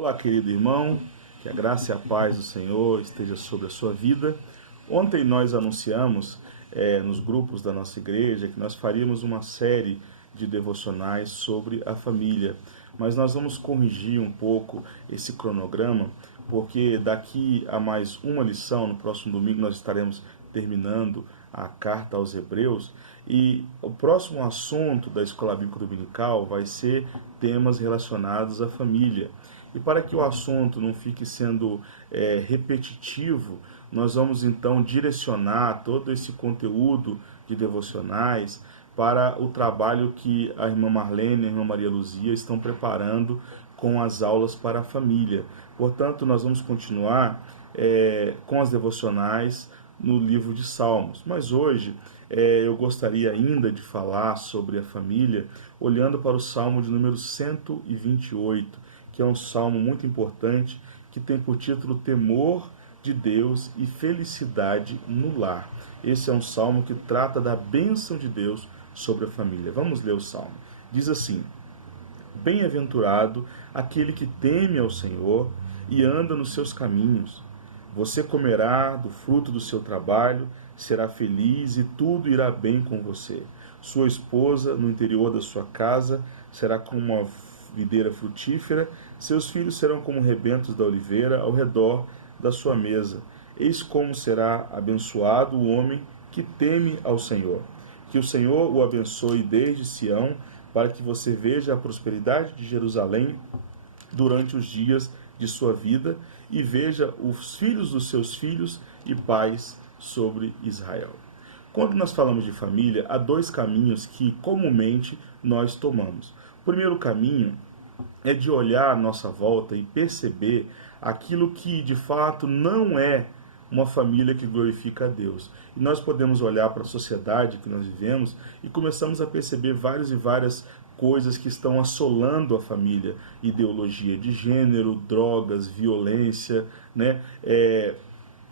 Olá, querido irmão, que a graça e a paz do Senhor esteja sobre a sua vida. Ontem nós anunciamos nos grupos da nossa igreja que nós faríamos uma série de devocionais sobre a família, mas nós vamos corrigir um pouco esse cronograma, porque daqui a mais uma lição, no próximo domingo nós estaremos terminando a carta aos Hebreus, e o próximo assunto da Escola Bíblica Dominical vai ser temas relacionados à família. E para que o assunto não fique sendo repetitivo, nós vamos então direcionar todo esse conteúdo de devocionais para o trabalho que a irmã Marlene e a irmã Maria Luzia estão preparando com as aulas para a família. Portanto, nós vamos continuar com as devocionais no livro de Salmos. Mas hoje eu gostaria ainda de falar sobre a família, olhando para o Salmo de número 128, que é um salmo muito importante, que tem por título Temor de Deus e Felicidade no Lar. Esse é um salmo que trata da bênção de Deus sobre a família. Vamos ler o salmo. Diz assim: Bem-aventurado aquele que teme ao Senhor e anda nos seus caminhos. Você comerá do fruto do seu trabalho, será feliz e tudo irá bem com você. Sua esposa, no interior da sua casa, será como uma videira frutífera, seus filhos serão como rebentos da oliveira ao redor da sua mesa. Eis como será abençoado o homem que teme ao Senhor. Que o Senhor o abençoe desde Sião, para que você veja a prosperidade de Jerusalém durante os dias de sua vida e veja os filhos dos seus filhos e pais sobre Israel. Quando nós falamos de família, há dois caminhos que comumente nós tomamos. O primeiro caminho é de olhar à nossa volta e perceber aquilo que de fato não é uma família que glorifica a Deus. E nós podemos olhar para a sociedade que nós vivemos e começamos a perceber várias coisas que estão assolando a família. Ideologia de gênero, drogas, violência,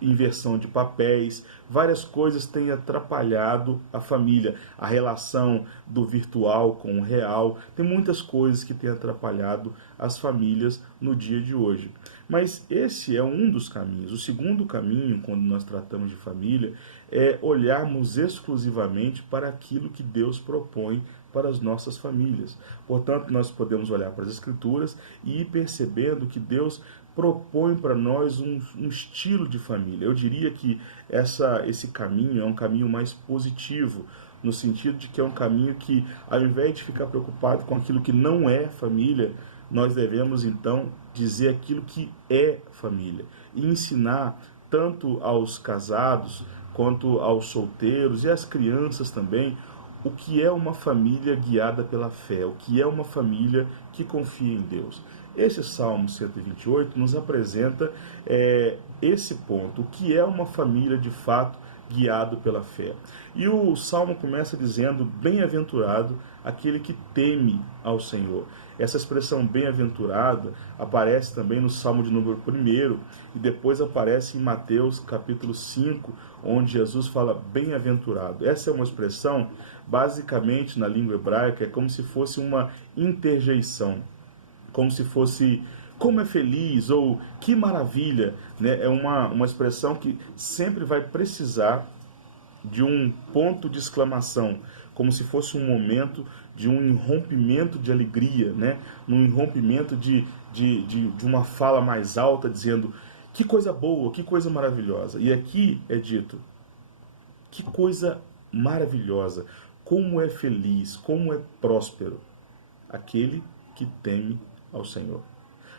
inversão de papéis, várias coisas têm atrapalhado a família, a relação do virtual com o real, tem muitas coisas que têm atrapalhado as famílias no dia de hoje. Mas esse é um dos caminhos. O segundo caminho, quando nós tratamos de família, é olharmos exclusivamente para aquilo que Deus propõe para as nossas famílias. Portanto, nós podemos olhar para as Escrituras e ir percebendo que Deus propõe para nós um estilo de família. Eu diria que esse caminho é um caminho mais positivo, no sentido de que é um caminho que, ao invés de ficar preocupado com aquilo que não é família, nós devemos então dizer aquilo que é família e ensinar tanto aos casados quanto aos solteiros e às crianças também o que é uma família guiada pela fé, o que é uma família que confia em Deus. Esse Salmo 128 nos apresenta esse ponto, o que é uma família de fato guiado pela fé. E o Salmo começa dizendo: bem-aventurado aquele que teme ao Senhor. Essa expressão bem-aventurado aparece também no Salmo de número 1 e depois aparece em Mateus capítulo 5, onde Jesus fala bem-aventurado. Essa é uma expressão, basicamente na língua hebraica, é como se fosse uma interjeição, como se fosse como é feliz ou que maravilha, né? É uma expressão que sempre vai precisar de um ponto de exclamação, como se fosse um momento de um irrompimento de alegria, né? Um irrompimento de uma fala mais alta, dizendo que coisa boa, que coisa maravilhosa. E aqui é dito, que coisa maravilhosa, como é feliz, como é próspero aquele que teme ao Senhor.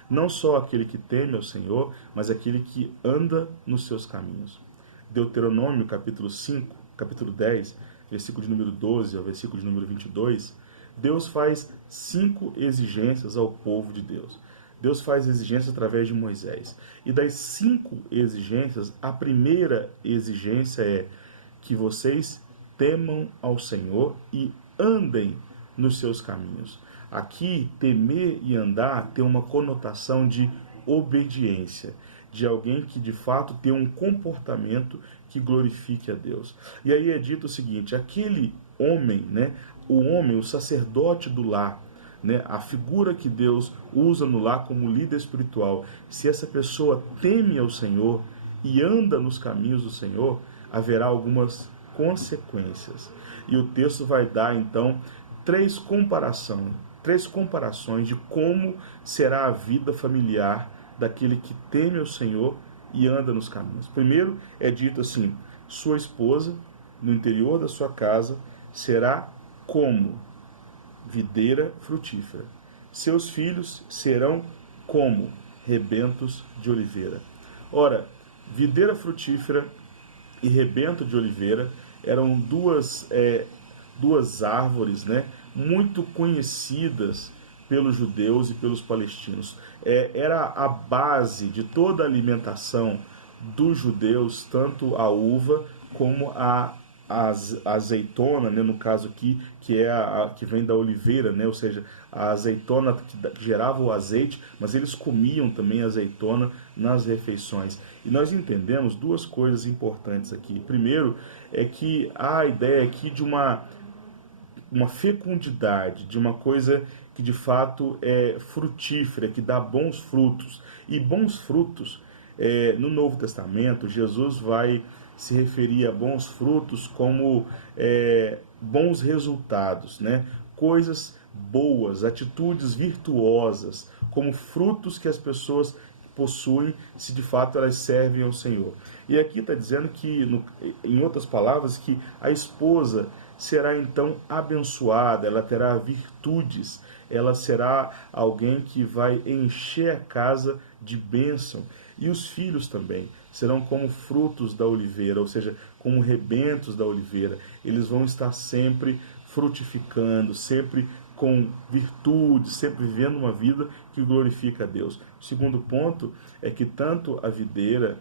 Não só aquele que teme ao Senhor, mas aquele que anda nos seus caminhos. Deuteronômio capítulo 5, capítulo 10, versículo de número 12 ao versículo de número 22, Deus faz 5 exigências ao povo de Deus. Deus faz exigências através de Moisés. E das 5 exigências, a primeira exigência é que vocês temam ao Senhor e andem nos seus caminhos. Aqui, temer e andar tem uma conotação de obediência, de alguém que de fato tem um comportamento que glorifique a Deus. E aí é dito o seguinte: aquele homem, o sacerdote do lar, né, a figura que Deus usa no lar como líder espiritual, se essa pessoa teme ao Senhor e anda nos caminhos do Senhor, haverá algumas consequências. E o texto vai dar, então, três comparações de como será a vida familiar daquele que teme ao Senhor e anda nos caminhos. Primeiro é dito assim: sua esposa, no interior da sua casa, será como videira frutífera. Seus filhos serão como rebentos de oliveira. Ora, videira frutífera e rebento de oliveira eram duas árvores, né, muito conhecidas pelos judeus e pelos palestinos. Era a base de toda a alimentação dos judeus, tanto a uva como a azeitona, né, no caso aqui, que é que vem da oliveira, né, ou seja, a azeitona que gerava o azeite, mas eles comiam também azeitona nas refeições. E nós entendemos duas coisas importantes aqui. Primeiro é que há a ideia aqui de uma fecundidade, de uma coisa que de fato é frutífera, que dá bons frutos. E bons frutos, no Novo Testamento, Jesus vai se referir a bons frutos como bons resultados, né? Coisas boas, atitudes virtuosas, como frutos que as pessoas possuem se de fato elas servem ao Senhor. E aqui está dizendo que, em outras palavras, que a esposa será então abençoada, ela terá virtudes, ela será alguém que vai encher a casa de bênção. E os filhos também serão como frutos da oliveira, ou seja, como rebentos da oliveira. Eles vão estar sempre frutificando, sempre com virtude, sempre vivendo uma vida que glorifica a Deus. O segundo ponto é que tanto a videira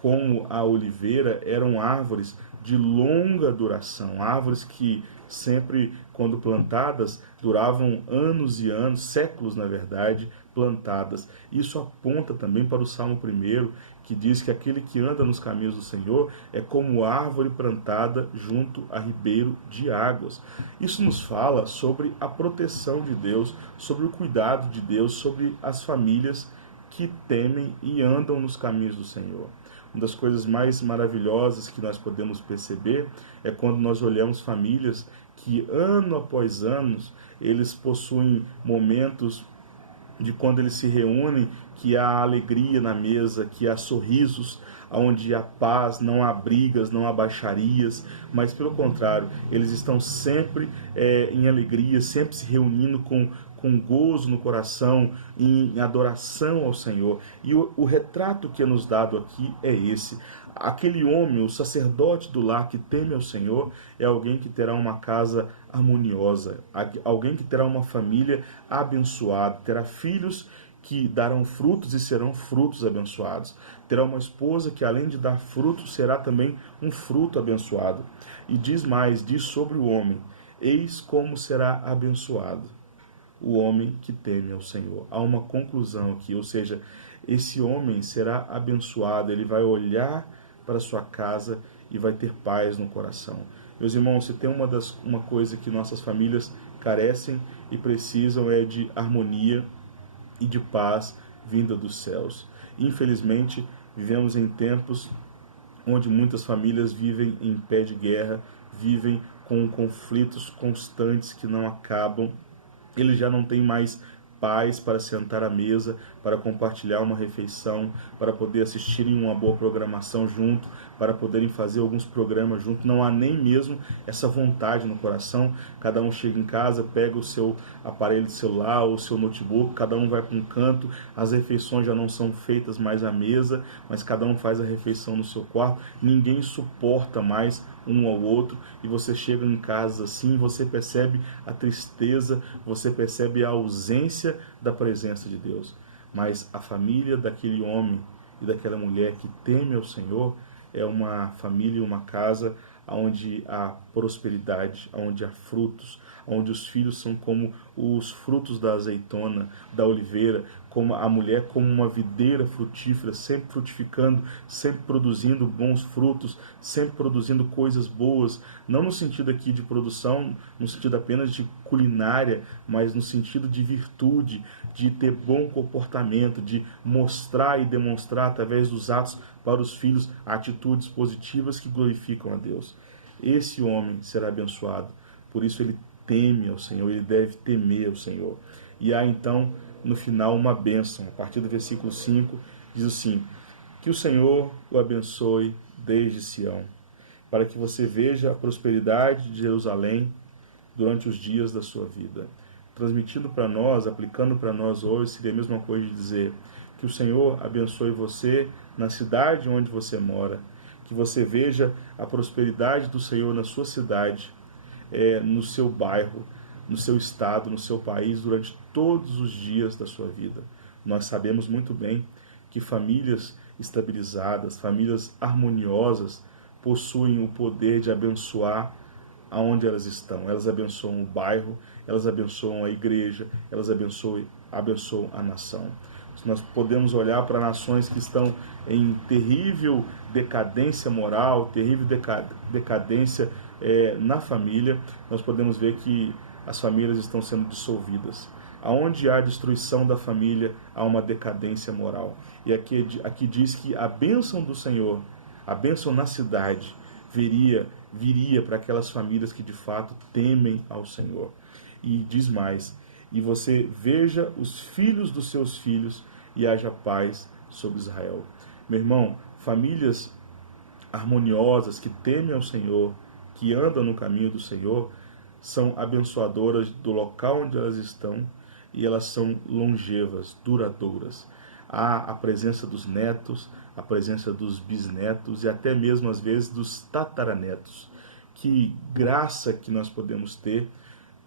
como a oliveira eram árvores de longa duração, árvores que sempre, quando plantadas, duravam anos e anos, séculos na verdade, plantadas. Isso aponta também para o Salmo 1, que diz que aquele que anda nos caminhos do Senhor é como árvore plantada junto a ribeiro de águas. Isso nos fala sobre a proteção de Deus, sobre o cuidado de Deus, sobre as famílias que temem e andam nos caminhos do Senhor. Uma das coisas mais maravilhosas que nós podemos perceber é quando nós olhamos famílias que, ano após ano, eles possuem momentos de quando eles se reúnem, que há alegria na mesa, que há sorrisos, onde há paz, não há brigas, não há baixarias, mas pelo contrário, eles estão sempre em alegria, sempre se reunindo com gozo no coração, em adoração ao Senhor. E o retrato que é nos dado aqui é esse. Aquele homem, o sacerdote do lar que teme ao Senhor, é alguém que terá uma casa harmoniosa, alguém que terá uma família abençoada, terá filhos que darão frutos e serão frutos abençoados. Terá uma esposa que, além de dar frutos, será também um fruto abençoado. E diz mais, diz sobre o homem: eis como será abençoado o homem que teme ao Senhor. Há uma conclusão aqui, ou seja, esse homem será abençoado, ele vai olhar para a sua casa e vai ter paz no coração. Meus irmãos, se tem uma coisa que nossas famílias carecem e precisam é de harmonia e de paz vinda dos céus. Infelizmente, vivemos em tempos onde muitas famílias vivem em pé de guerra, vivem com conflitos constantes que não acabam. Eles já não têm mais paz para sentar à mesa, para compartilhar uma refeição, para poder assistirem uma boa programação junto, para poderem fazer alguns programas junto. Não há nem mesmo essa vontade no coração. Cada um chega em casa, pega o seu aparelho de celular, o seu notebook, cada um vai para um canto. As refeições já não são feitas mais à mesa, mas cada um faz a refeição no seu quarto. Ninguém suporta mais um ao outro, e você chega em casa assim, você percebe a tristeza, você percebe a ausência da presença de Deus. Mas a família daquele homem e daquela mulher que teme ao Senhor é uma família, uma casa onde há prosperidade, onde há frutos, onde os filhos são como os frutos da azeitona, da oliveira, como a mulher como uma videira frutífera, sempre frutificando, sempre produzindo bons frutos, sempre produzindo coisas boas, não no sentido aqui de produção, no sentido apenas de culinária, mas no sentido de virtude, de ter bom comportamento, de mostrar e demonstrar através dos atos para os filhos atitudes positivas que glorificam a Deus. Esse homem será abençoado, por isso ele teme ao Senhor, ele deve temer ao Senhor. E há então, no final, uma bênção. A partir do versículo 5, diz assim: que o Senhor o abençoe desde Sião, para que você veja a prosperidade de Jerusalém durante os dias da sua vida. Transmitindo para nós, aplicando para nós hoje, seria a mesma coisa de dizer que o Senhor abençoe você na cidade onde você mora, que você veja a prosperidade do Senhor na sua cidade, no seu bairro, no seu estado, no seu país, durante todos os dias da sua vida. Nós sabemos muito bem que famílias estabilizadas, famílias harmoniosas, possuem o poder de abençoar aonde elas estão. Elas abençoam o bairro, elas abençoam a igreja, elas abençoam a nação. Nós podemos olhar para nações que estão em terrível decadência moral, terrível decadência na família, nós podemos ver que as famílias estão sendo dissolvidas. Aonde há destruição da família, há uma decadência moral. E aqui diz que a bênção do Senhor, a bênção na cidade, viria para aquelas famílias que de fato temem ao Senhor. E diz mais: e você veja os filhos dos seus filhos e haja paz sobre Israel. Meu irmão, famílias harmoniosas que temem ao Senhor, que andam no caminho do Senhor, são abençoadoras do local onde elas estão e elas são longevas, duradouras. Há a presença dos netos, a presença dos bisnetos e até mesmo às vezes dos tataranetos. Que graça que nós podemos ter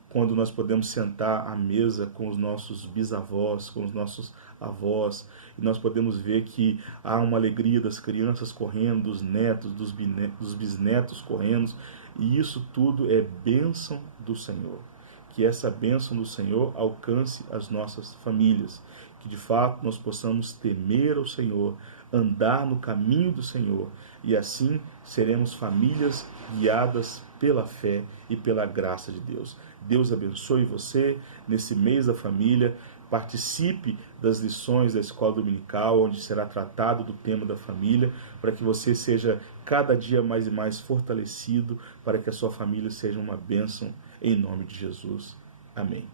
quando nós podemos sentar à mesa com os nossos bisavós, com os nossos avós, e nós podemos ver que há uma alegria das crianças correndo, dos netos, dos bisnetos correndo, e isso tudo é bênção do Senhor. Que essa bênção do Senhor alcance as nossas famílias, que de fato nós possamos temer ao Senhor, andar no caminho do Senhor, e assim seremos famílias guiadas pela fé e pela graça de Deus. Deus abençoe você nesse mês da família. Participe das lições da escola dominical, onde será tratado do tema da família, para que você seja cada dia mais e mais fortalecido, para que a sua família seja uma bênção, em nome de Jesus. Amém.